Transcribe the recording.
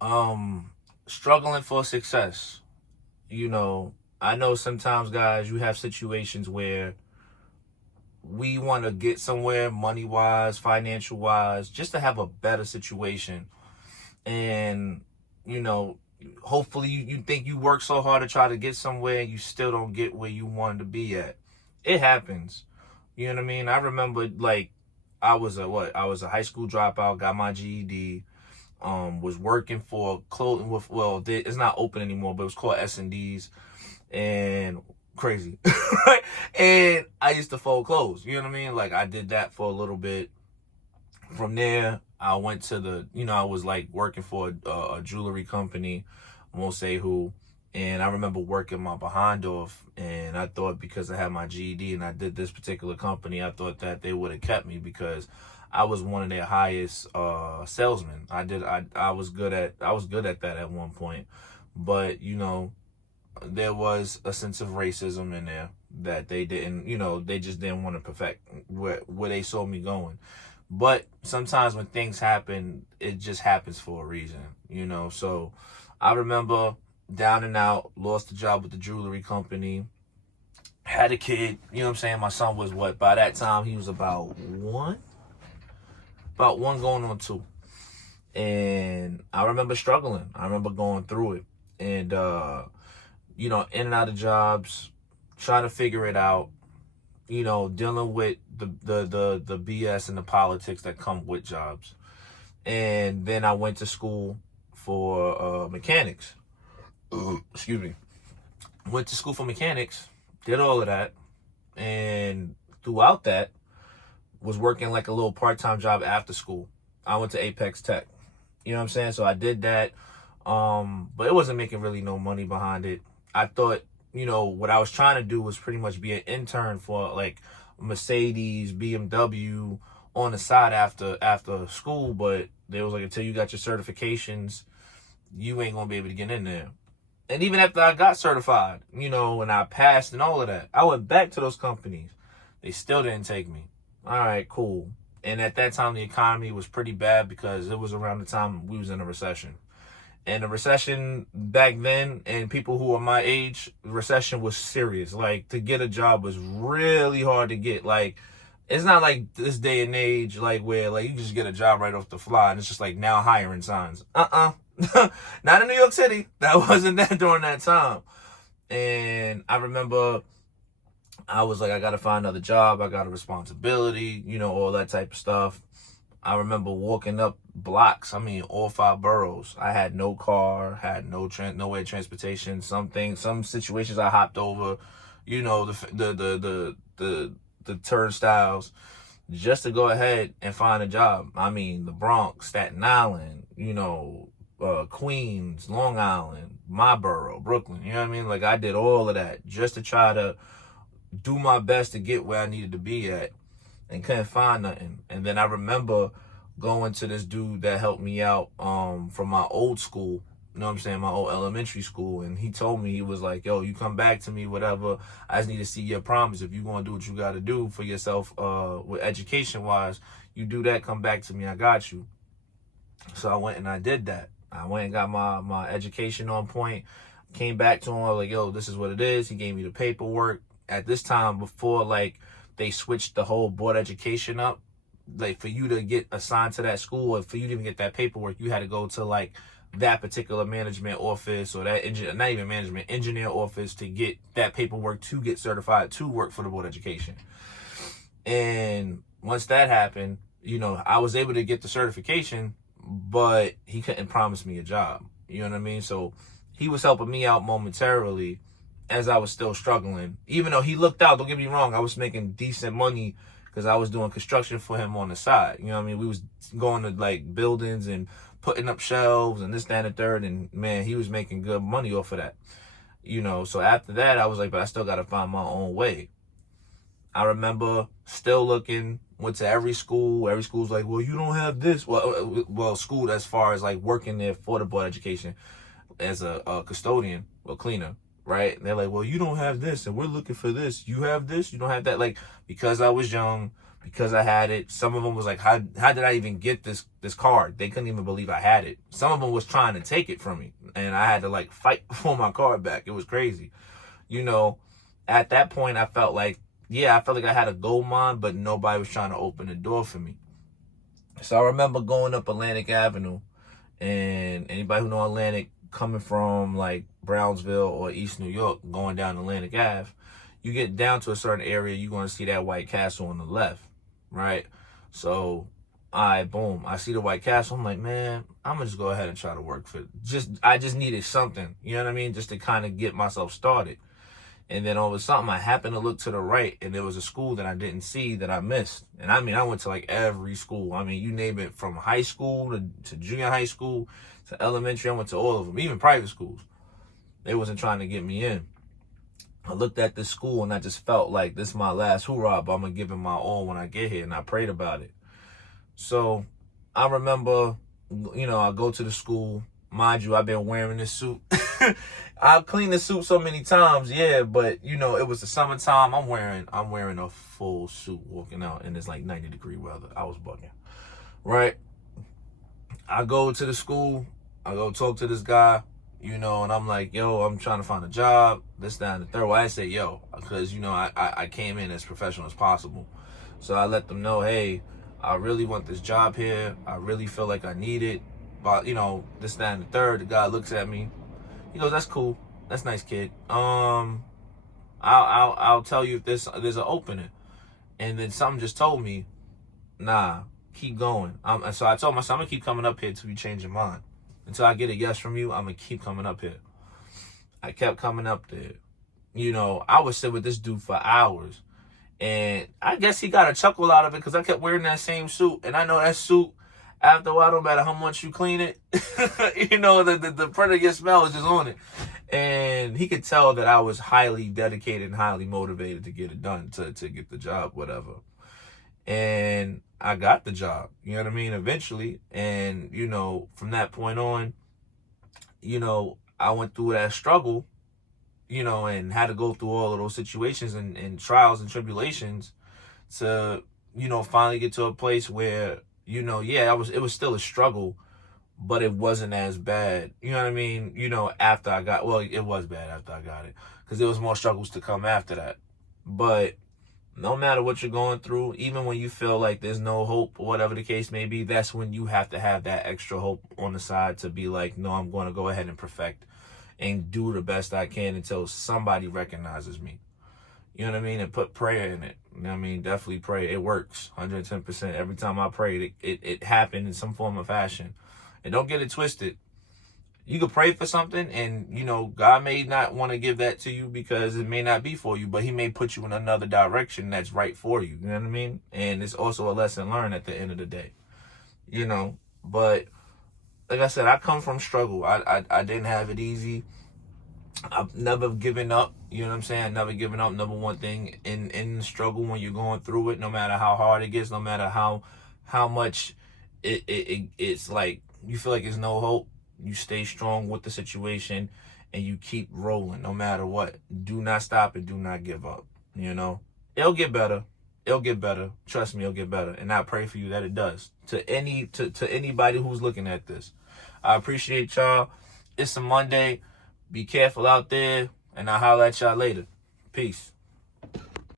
Um, Struggling for success. You know, I know sometimes, guys, you have situations where we want to get somewhere money wise, financial wise, just to have a better situation. And, you know, hopefully you think you work so hard to try to get somewhere and you still don't get where you wanted to be at. It happens. You know what I mean? I remember like I was a high school dropout, got my GED, was working for clothing with it's not open anymore, but it was called S&D's and crazy. Right? And I used to fold clothes, you know what I mean? Like I did that for a little bit. From there, I went to I was like working for a jewelry company. I won't say who. And I remember working my behind off, and I thought because I had my GED and I did this particular company, I thought that they would have kept me because I was one of their highest salesmen. I was good at that at one point, but there was a sense of racism in there that they didn't, they just didn't want to perfect where they saw me going. But sometimes when things happen, it just happens for a reason. So I remember down and out, lost the job with the jewelry company, had a kid, you know what I'm saying? My son was what? By that time, he was about one going on two. And I remember struggling. I remember going through it. And, in and out of jobs, trying to figure it out, dealing with the BS and the politics that come with jobs. And then I went to school for mechanics. Excuse me. Went to school for mechanics, did all of that, and throughout that, was working like a little part-time job after school. I went to Apex Tech. You know what I'm saying? So I did that, but it wasn't making really no money behind it. I thought, what I was trying to do was pretty much be an intern for like Mercedes, BMW on the side after school, but they was like, until you got your certifications, you ain't gonna be able to get in there. And even after I got certified, and I passed and all of that, I went back to those companies. They still didn't take me. All right, cool. And at that time, the economy was pretty bad because it was around the time we was in a recession. And the recession back then, and people who are my age, recession was serious. Like, to get a job was really hard to get. Like, it's not like this day and age, like, where, like, you can just get a job right off the fly, and it's just, like, now hiring signs. Not in New York City. That wasn't that during that time. And I remember I was like, I got to find another job. I got a responsibility, all that type of stuff. I remember walking up blocks. I mean, all 5 boroughs. I had no car, had no way of transportation. Some situations I hopped over, the turnstiles just to go ahead and find a job. I mean, the Bronx, Staten Island, Queens, Long Island, my borough, Brooklyn. You know what I mean? Like I did all of that just to try to do my best to get where I needed to be at, and couldn't find nothing. And then I remember going to this dude that helped me out from my old school, you know what I'm saying, my old elementary school. And he told me, he was like, yo, you come back to me, whatever. I just need to see your promise. If you're going to do what you got to do for yourself with education wise, you do that, come back to me. I got you. So I went and I did that. I went and got my education on point. Came back to him. I was like, yo, this is what it is. He gave me the paperwork. At this time, before like they switched the whole board education up, like for you to get assigned to that school or for you to even get that paperwork, you had to go to like that particular management office or that not even management, engineer office to get that paperwork to get certified to work for the board education. And once that happened, I was able to get the certification, but he couldn't promise me a job. You know what I mean? So he was helping me out momentarily as I was still struggling. Even though he looked out, don't get me wrong, I was making decent money because I was doing construction for him on the side. You know what I mean? We was going to like buildings and putting up shelves and this, that, and the third. And man, he was making good money off of that. So after that, I was like, but I still got to find my own way. I remember still looking, went to every school. Every school's like, well, you don't have this. Well, school as far as like working there for the board education as a custodian or cleaner. Right? And they're like, well, you don't have this, and we're looking for this. You have this, you don't have that. Like, because I was young, because I had it. Some of them was like, how did I even get this card? They couldn't even believe I had it. Some of them was trying to take it from me, and I had to like fight for my card back. It was crazy. You know, at that point, I felt like, yeah, I felt like I had a gold mine, but nobody was trying to open the door for me. So I remember going up Atlantic Avenue, and anybody who know Atlantic, coming from like Brownsville or East New York, going down Atlantic Ave, you get down to a certain area, you're going to see that White Castle on the left, right? So, boom, I see the White Castle. I'm like, man, I'm going to just go ahead and try to work for it. I just needed something, you know what I mean? Just to kind of get myself started. And then all of a sudden, I happened to look to the right, and there was a school that I didn't see that I missed. And I mean, I went to like every school. I mean, you name it, from high school to junior high school to elementary. I went to all of them, even private schools. They wasn't trying to get me in. I looked at this school, and I just felt like this is my last hoorah, but I'm going to give it my all when I get here. And I prayed about it. So I remember, you know, I go to the school. Mind you, I've been wearing this suit. I've cleaned the suit so many times, yeah, but you know, it was the summertime. I'm wearing a full suit walking out, and it's like 90-degree weather. I was bugging, right? I go to the school. I go talk to this guy, you know, and I'm like, yo, I'm trying to find a job. This, that, and the third. Well, I say, yo, because, you know, I came in as professional as possible. So I let them know, hey, I really want this job here. I really feel like I need it. But, you know, this, that, and the third. The guy looks at me. He goes, that's cool. That's nice, kid. I'll tell you if there's an opening. And then something just told me, nah, keep going. So I told myself, I'm gonna keep coming up here till you change your mind. Until I get a yes from you, I'm gonna keep coming up here. I kept coming up there. You know, I would sit with this dude for hours. And I guess he got a chuckle out of it because I kept wearing that same suit. And I know that suit, after a while, no matter how much you clean it, you know, the print of your smell is just on it. And he could tell that I was highly dedicated and highly motivated to get it done, to get the job, whatever. And I got the job, you know what I mean, eventually. And, you know, from that point on, you know, I went through that struggle, you know, and had to go through all of those situations and trials and tribulations to, you know, finally get to a place where, you know, yeah, it was still a struggle, but it wasn't as bad. You know what I mean? You know, after I got, well, it was bad after I got it, because there was more struggles to come after that. But no matter what you're going through, even when you feel like there's no hope or whatever the case may be, that's when you have to have that extra hope on the side to be like, no, I'm going to go ahead and perfect and do the best I can until somebody recognizes me. You know what I mean? And put prayer in it. You know what I mean? Definitely pray. It works 110%. Every time I prayed, it happened in some form of fashion. And don't get it twisted. You could pray for something, and, you know, God may not want to give that to you because it may not be for you, but he may put you in another direction that's right for you. You know what I mean? And it's also a lesson learned at the end of the day. You know, but like I said, I come from struggle. I didn't have it easy. I've never given up. You know what I'm saying? Never given up. Number one thing in the struggle, when you're going through it, no matter how hard it gets, no matter how much it's like you feel like there's no hope, you stay strong with the situation and you keep rolling no matter what. Do not stop and do not give up. You know, it'll get better. It'll get better. Trust me, it'll get better. And I pray for you that it does. To anybody who's looking at this, I appreciate y'all. It's a Monday. Be careful out there, and I'll holler at y'all later. Peace.